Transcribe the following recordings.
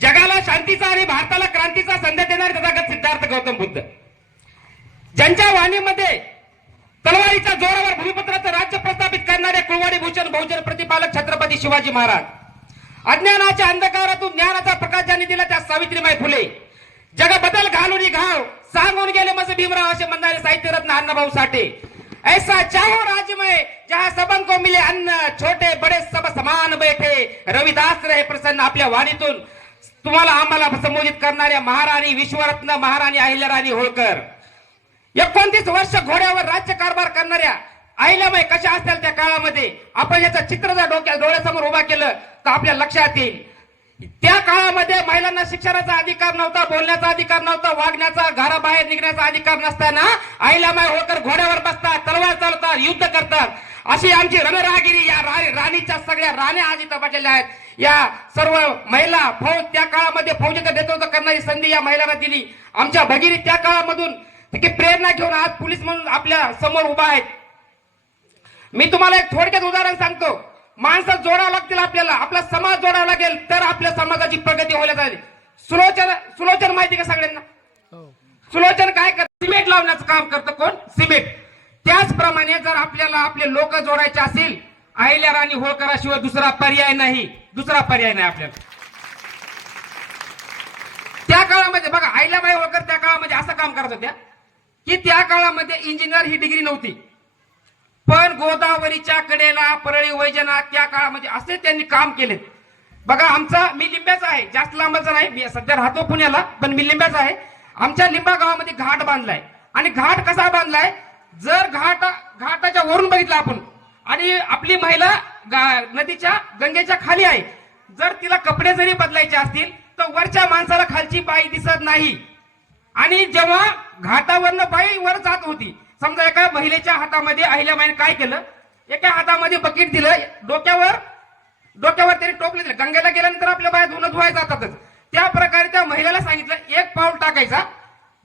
जगाला शांतीचा आणि भारताला क्रांतीचा संदेश देणारे तथागत सिद्धार्थ गौतम बुद्ध, ज्यांच्या वाणीमध्ये तलवारीच्या जोरावर भूमिपुत्राचं राज्य प्रस्थापित करणारे कुळवाडी भूषण बहुजन प्रतिपालक छत्रपती शिवाजी महाराज, अज्ञानाच्या अंधकारातून ज्ञानाचा प्रकाश ज्यांनी दिला त्या सावित्रीबाई फुले, जगबदल घालून घाव सांगून गेले मज भीमराव असे म्हणणारे साहित्यरत्न अण्णाभाऊ साठे, ऐसा चाहो राज्य में जहां सबन को मिले अन्न, छोटे बड़े सब समान बैठे, रविदास रहे प्रसन्न. आपल्या वाणीतून तुम्हाला आम्हाला संबोधित करणाऱ्या महाराणी विश्वरत्न महाराणी अहिल्याराणी होळकर, 29 वर्ष घोड्यावर राज्य कारभार करणाऱ्या अहिल्याबाई कशा असतील त्या काळामध्ये, आपण याचं चित्र जर डोळ्यासमोर उभा केलं तर आपल्या लक्षात येईल. त्या काळामध्ये महिलांना शिक्षणाचा अधिकार नव्हता, बोलण्याचा अधिकार नव्हता, वागण्याचा, घराबाहेर निघण्याचा अधिकार नसताना अहिल्याबाई होळकर घोड्यावर बसतात, तलवार चालवतात, युद्ध करतात. अशी आमची रणरागिरी या राणीच्या सगळ्या राण्या आज इथं बसलेल्या आहेत. या सर्व महिला फौज त्या काळामध्ये फौजेचं नेतृत्व करणारी संधी या महिलांना दिली. आमच्या भगिनी त्या काळामधून प्रेरणा घेऊन आज पोलीस म्हणून आपल्या समोर उभा आहेत. मी तुम्हाला एक थोडक्यात उदाहरण सांगतो. माणसं जोडावं लागतील, आपल्याला आपला समाज जोडावा लागेल तर आपल्या समाजाची प्रगती व्हायला जाईल. सुलोचन माहिती का सगळ्यांना? सुलोचन काय करत? सिमेंट लावण्याचं काम करतं. कोण? सिमेंट. त्याचप्रमाणे जर आपल्याला आपले लोक जोडायचे असतील, अहिल्याराणी होळकराशिवाय दुसरा पर्याय नाही, दुसरा पर्याय नाही आपल्याला. त्या काळामध्ये बघा, अहिल्याबाई होळकर त्या काळामध्ये असं काम करत होत्या की त्या काळामध्ये इंजिनियर ही डिग्री नव्हती, पण गोदावरीच्या कडेला परळी वैजनाथ त्या काळामध्ये असे त्यांनी काम केले. बघा, आमचा मी लिंब्याचा आहे, जास्त लांबचा नाही, मी सध्या राहतो पुण्याला पण मी लिंब्याचा आहे. आमच्या लिंबा गावामध्ये घाट बांधलाय. आणि घाट कसा बांधलाय? जर घाटाच्या वरून बघितलं आपण आणि आपली महिला नदीच्या गंगेच्या खाली आहे, जर तिला कपडे जरी बदलायचे असतील तर वरच्या माणसाला खालची बाई दिसत नाही. आणि जेव्हा घाटावरनं बाई वर जात होती, समजा एका महिलेच्या हातामध्ये अहिल्याबाईने काय केलं, एका हातामध्ये बकेट दिलं, डोक्यावर त्यांनी टोपलं दिलं. गंगेला गेल्यानंतर आपल्या बाया धुणं धुवायला जातातच, त्या प्रकारे त्या महिलेला सांगितलं एक पाऊल टाकायचा.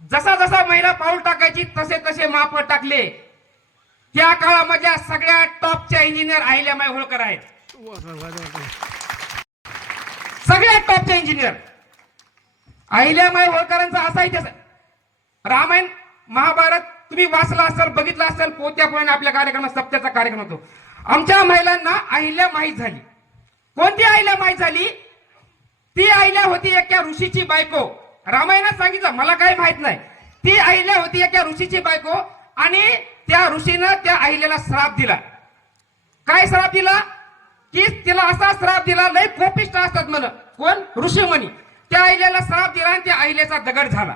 जसा जसा महिला पाऊल टाकायची तसे तसे माप टाकले. त्या काळामध्ये सगळ्या टॉपच्या इंजिनियर अहिल्याबाई होळकर आहेत. सगळ्यात टॉपच्या इंजिनियर अहिल्याबाई होळकरांचा असा इतिहास. रामायण महाभारत तुम्ही वाचला असाल, बघितला असाल, पोत्याप्रमाणे आपल्या कार्यक्रमात सप्त्याचा कार्यक्रम होतो. आमच्या महिलांना अहिल्या माहीत झाली. कोणती अहिल्या माहीत झाली? ती अहिल्या होती एका ऋषीची बायको. रामायणात सांगितलं, मला काही माहित नाही. ती अहिल्या होती एका ऋषीची बायको आणि त्या ऋषीनं त्या अहिल्याला श्राप दिला. काय श्राप दिला? की तिला असा श्राप दिला, लय कोपिष्ट असतात म्हण, कोण? ऋषीमुनी. त्या अहिल्याला श्राप दिला आणि त्या अहिल्याचा दगड झाला.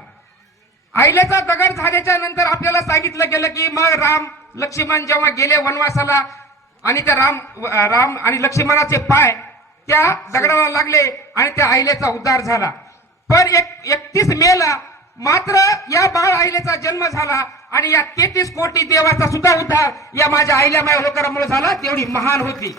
अहिल्याचा दगड झाल्याच्या नंतर आपल्याला सांगितलं गेलं की मग राम लक्ष्मण जेव्हा गेले वनवासाला आणि त्या राम आणि लक्ष्मणाचे पाय त्या दगडाला लागले आणि त्या अहिल्याचा उद्धार झाला. पण 31 मेला मात्र या बाळ अहिल्याचा जन्म झाला आणि या 33 कोटी देवाचा सुद्धा उद्धार या माझ्या अहिल्याबाई होळकरांमुळे झाला. तेवढी महान होती.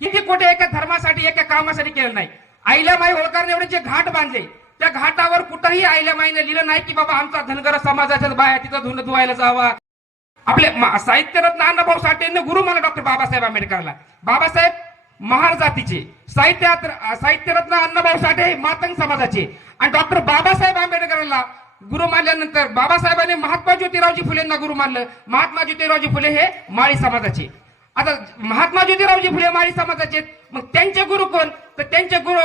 किती कोटी एका धर्मासाठी एका कामासाठी केलं नाही. अहिल्याबाई होळकरने एवढे जे घाट बांधले, त्या घाटावर कुठेही अहिल्याबाईने लिहिलं नाही की बाबा आमचा धनगर समाजाच्याच बाया तिथं धुणं धुवायला जावा. आपले साहित्यरत्न अण्णाभाऊ साठेंनी गुरु मानलं डॉक्टर बाबासाहेब आंबेडकरला. बाबासाहेब महार जातीचे, साहित्यरत्न अण्णाभाऊ साठे मातंग समाजाचे आणि डॉक्टर बाबासाहेब आंबेडकरांना गुरु मानल्यानंतर बाबासाहेबांनी महात्मा ज्योतिरावजी फुलेंना गुरु मानलं. महात्मा ज्योतिरावजी फुले हे माळी समाजाचे. आता महात्मा ज्योतिरावजी फुले माळी समाजाचे, मग त्यांचे गुरु कोण? तर त्यांचे गुरु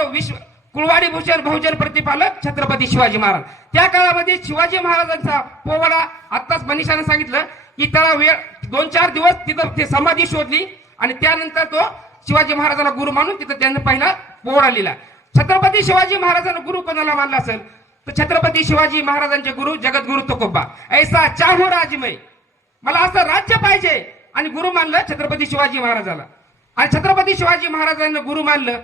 कुळवाडी भूषण बहुजन प्रतिपालक छत्रपती शिवाजी महाराज. त्या काळामध्ये शिवाजी महाराजांचा पोवाडा आत्ताच मनीषाने सांगितलं की त्याला वेळ 2-4 दिवस तिथं ते समाधी शोधली आणि त्यानंतर तो शिवाजी महाराजांना गुरु मानून तिथं त्यांनी पहिला पोवाडा लिहिला. छत्रपती शिवाजी महाराजांना गुरु कोणाला मानला असेल तर छत्रपती शिवाजी महाराजांचे गुरु जगद्गुरु तुकोबा. ऐसा चाहो राज्यमय, मला असं राज्य पाहिजे आणि गुरु मानलं छत्रपती शिवाजी महाराजाला. आणि छत्रपती शिवाजी महाराजांना गुरु मानलं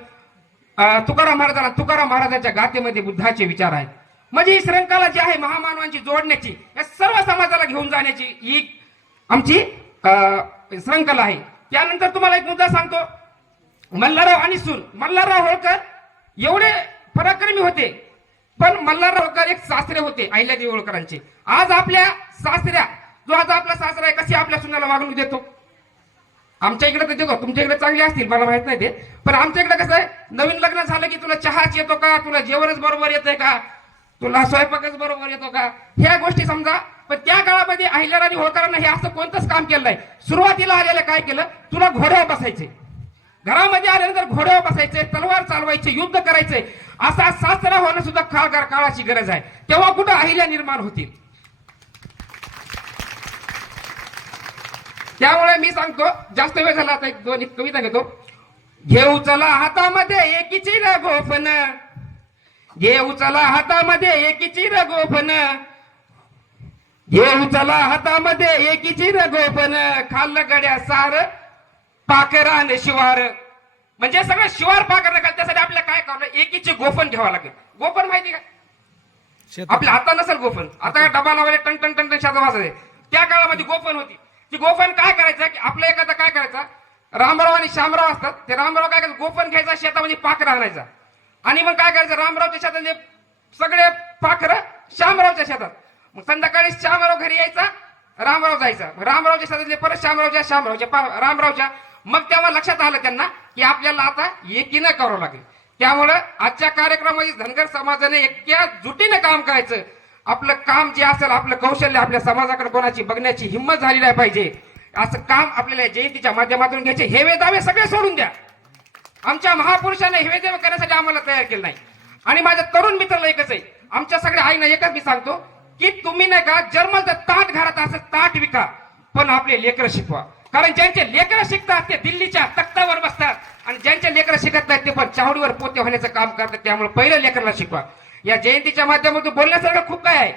तुकाराम महाराजांना. तुकाराम महाराजांच्या गाथेमध्ये बुद्धाचे विचार आहेत. म्हणजे ही श्रृंखला जी आहे महामानवांची जोडण्याची, या सर्व समाजाला घेऊन जाण्याची ही आमची श्रृंखला आहे. त्यानंतर तुम्हाला एक मुद्दा सांगतो. मल्हारराव आणि सून मल्हारराव होळकर एवढे पराक्रमी होते, पण मल्हारराव होळकर एक सासरे होते अहिल्यादेवी होळकरांचे. आज आपल्या सासऱ्या, जो आज आपला सासरा आहे, कशी आपल्या सुनाला वागणूक देतो? आमच्या इकडे तर देतो, तुमच्या इकडे चांगले असतील मला माहित नाही ते, पण आमच्या इकडे कसं आहे, नवीन लग्न झालं की तुला चहाच येतो का, तुला जेवणच बरोबर येतंय का, तुला स्वयंपाकच बरोबर येतो का, ह्या गोष्टी समजा. पण त्या काळामध्ये अहिल्याराणी होळकरांना हे असं कोणतंच काम केलं नाही. सुरुवातीला आलेलं काय केलं, तुला घोड्यावर बसायचे, घरामध्ये आल्यानंतर घोड्यावर बसायचे, तलवार चालवायचे, युद्ध करायचे, असा सासरा होणं सुद्धा काळाची गरज आहे. तेव्हा कुठं अहिल्या निर्माण होतील. त्यामुळे मी सांगतो, जास्त वेळ झाला, आता एक दोन कविता घेतो. घेऊ चला हातामध्ये एकीची र गोफन, घेऊ चला हातामध्ये एकीची र गोफन, घेऊ चला हातामध्ये एकीची र गोफन, खाल्लं गड्या सार पाकरान शिवार. म्हणजे सगळं शिवार पाकर नका, त्यासाठी आपल्याला काय करणं, एकीचे गोफन घ्यावं लागेल. गोफन माहिती का, आपल्या हातात नसेल गोफन, आता डबा लावले टन टन टन टन शादा वाजते. त्या काळामध्ये गोफन होती. ती गोफन काय करायचं की आपल्या एखादा काय करायचा, रामराव आणि श्यामराव असतात, ते रामराव काय करायचं, गोफन घ्यायचा, शेतामध्ये पाखरं आणायचा, आणि मग काय करायचं, रामरावच्या शेतातले सगळे पाखरं श्यामरावच्या शेतात. मग संध्याकाळी श्यामराव घरी यायचा, रामराव जायचा, रामरावच्या शेतातले परत श्यामरावच्या रामरावच्या. मग तेव्हा लक्षात आलं त्यांना की आपल्याला आता एकीनं करावं लागेल. त्यामुळं आजच्या कार्यक्रमामध्ये धनगर समाजाने एक्या जुटीनं काम करायचं. आपलं काम जे असेल, आपलं कौशल्य आपल्या समाजाकडे कोणाची बघण्याची हिंमत झाली नाही पाहिजे. असं काम आपल्याला जयंतीच्या माध्यमातून घ्यायचे. हेवे दावे सगळे सोडून द्या. आमच्या महापुरुषांना हेवे दावे करण्यासाठी आम्हाला तयार केलं नाही. आणि माझ्या तरुण मित्राला एकच आहे, आमच्या सगळ्या आईना एकच मी सांगतो की तुम्ही नाही का जर्मनचं ताट घरात असं ताट विका, पण आपले लेकरं शिकवा. कारण ज्यांचे लेकरं शिकतात ते दिल्लीच्या तख्तावर बसतात, आणि ज्यांचे लेकरं शिकत नाहीत ते पण चावडीवर पोते होण्याचं काम करतात. त्यामुळे पहिलं लेकराला शिकवा. या जयंतीच्या माध्यमातून बोलण्यासारखं खूप काय आहे,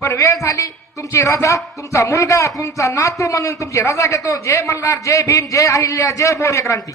पण वेळ झाली. तुमची रजा, तुमचा मुलगा, तुमचा नातू म्हणून तुमची रजा घेतो. जय मल्हार, जय भीम, जय अहिल्या, जय मौर्य क्रांती.